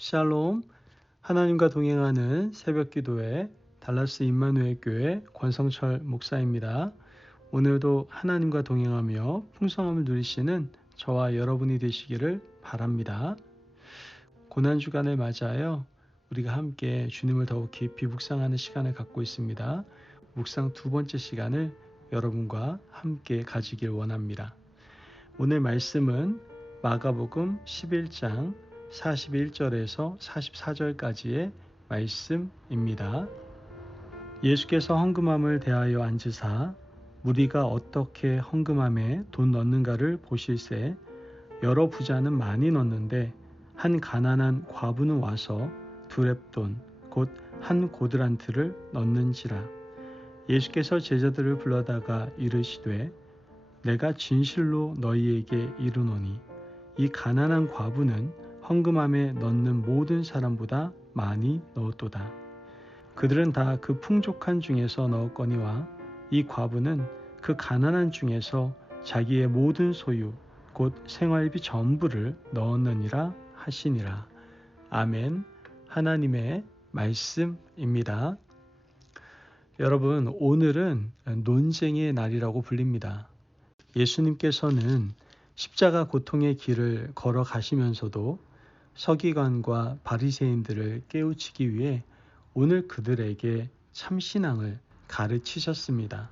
샬롬, 하나님과 동행하는 새벽기도회 달라스 임마누엘 교회 권성철 목사입니다. 오늘도 하나님과 동행하며 풍성함을 누리시는 저와 여러분이 되시기를 바랍니다. 고난주간을 맞아요. 우리가 함께 주님을 더욱 깊이 묵상하는 시간을 갖고 있습니다. 묵상 두 번째 시간을 여러분과 함께 가지길 원합니다. 오늘 말씀은 마가복음 11장 41절에서 44절까지의 말씀입니다. 예수께서 헌금함을 대하여 앉으사 무리가 어떻게 헌금함에 돈 넣는가를 보실새 여러 부자는 많이 넣는데 한 가난한 과부는 와서 두 렙돈 곧 한 고드란트를 넣는지라. 예수께서 제자들을 불러다가 이르시되 내가 진실로 너희에게 이르노니 이 가난한 과부는 헌금함에 넣는 모든 사람보다 많이 넣었도다. 그들은 다 그 풍족한 중에서 넣었거니와 이 과부는 그 가난한 중에서 자기의 모든 소유 곧 생활비 전부를 넣었느니라 하시니라. 아멘. 하나님의 말씀입니다. 여러분, 오늘은 논쟁의 날이라고 불립니다. 예수님께서는 십자가 고통의 길을 걸어가시면서도 서기관과 바리새인들을 깨우치기 위해 오늘 그들에게 참신앙을 가르치셨습니다.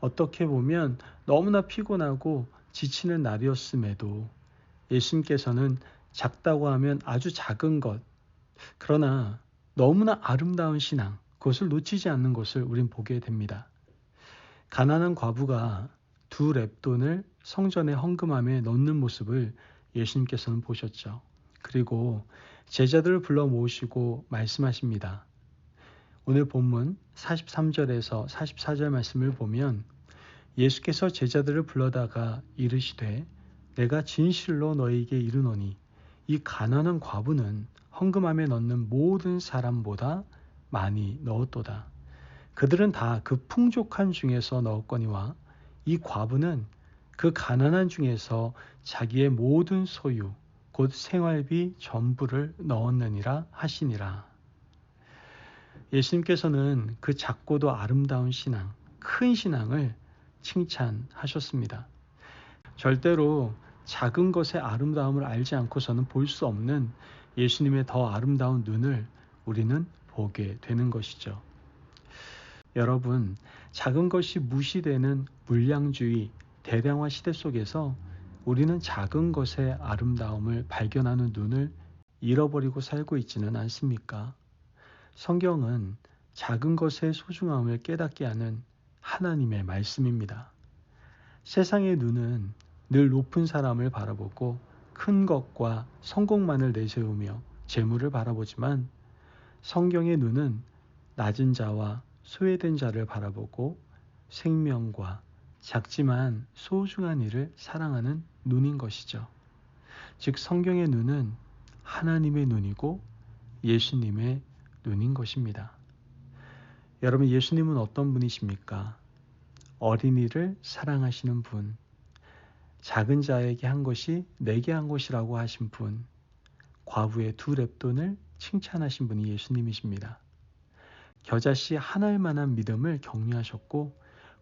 어떻게 보면 너무나 피곤하고 지치는 날이었음에도 예수님께서는 작다고 하면 아주 작은 것, 그러나 너무나 아름다운 신앙, 그것을 놓치지 않는 것을 우린 보게 됩니다. 가난한 과부가 두 렙돈을 성전의 헌금함에 넣는 모습을 예수님께서는 보셨죠. 그리고 제자들을 불러 모으시고 말씀하십니다. 오늘 본문 43절에서 44절 말씀을 보면 예수께서 제자들을 불러다가 이르시되 내가 진실로 너희에게 이르노니 이 가난한 과부는 헌금함에 넣는 모든 사람보다 많이 넣었도다. 그들은 다 그 풍족한 중에서 넣었거니와 이 과부는 그 가난한 중에서 자기의 모든 소유 곧 생활비 전부를 넣었느니라 하시니라. 예수님께서는 그 작고도 아름다운 신앙, 큰 신앙을 칭찬하셨습니다. 절대로 작은 것의 아름다움을 알지 않고서는 볼 수 없는 예수님의 더 아름다운 눈을 우리는 보게 되는 것이죠. 여러분, 작은 것이 무시되는 물량주의, 대량화 시대 속에서 우리는 작은 것의 아름다움을 발견하는 눈을 잃어버리고 살고 있지는 않습니까? 성경은 작은 것의 소중함을 깨닫게 하는 하나님의 말씀입니다. 세상의 눈은 늘 높은 사람을 바라보고 큰 것과 성공만을 내세우며 재물을 바라보지만 성경의 눈은 낮은 자와 소외된 자를 바라보고 생명과 작지만 소중한 일을 사랑하는 눈인 것이죠. 즉 성경의 눈은 하나님의 눈이고 예수님의 눈인 것입니다. 여러분, 예수님은 어떤 분이십니까? 어린이를 사랑하시는 분, 작은 자에게 한 것이 내게 한 것이라고 하신 분, 과부의 두 렙돈을 칭찬하신 분이 예수님이십니다. 겨자씨 한 알만한 믿음을 격려하셨고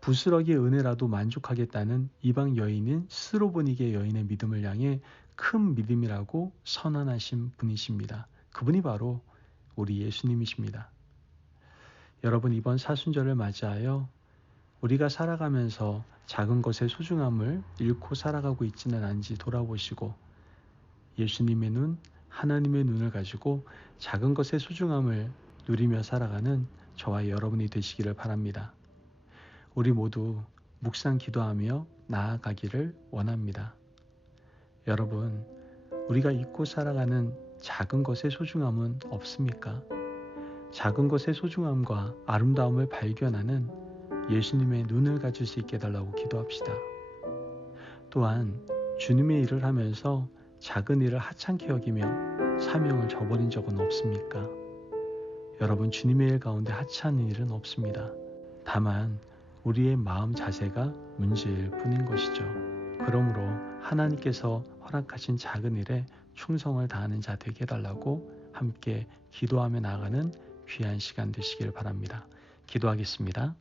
부스러기의 은혜라도 만족하겠다는 이방 여인인 스로보니게 여인의 믿음을 향해 큰 믿음이라고 선언하신 분이십니다. 그분이 바로 우리 예수님이십니다. 여러분, 이번 사순절을 맞이하여 우리가 살아가면서 작은 것의 소중함을 잃고 살아가고 있지는 않은지 돌아보시고 예수님의 눈, 하나님의 눈을 가지고 작은 것의 소중함을 누리며 살아가는 저와 여러분이 되시기를 바랍니다. 우리 모두 묵상 기도하며 나아가기를 원합니다. 여러분, 우리가 잊고 살아가는 작은 것의 소중함은 없습니까? 작은 것의 소중함과 아름다움을 발견하는 예수님의 눈을 가질 수 있게 해달라고 기도합시다. 또한 주님의 일을 하면서 작은 일을 하찮게 여기며 사명을 저버린 적은 없습니까? 여러분, 주님의 일 가운데 하찮은 일은 없습니다. 다만 우리의 마음 자세가 문제일 뿐인 것이죠. 그러므로 하나님께서 허락하신 작은 일에 충성을 다하는 자 되게 해달라고 함께 기도하며 나아가는 귀한 시간 되시길 바랍니다. 기도하겠습니다.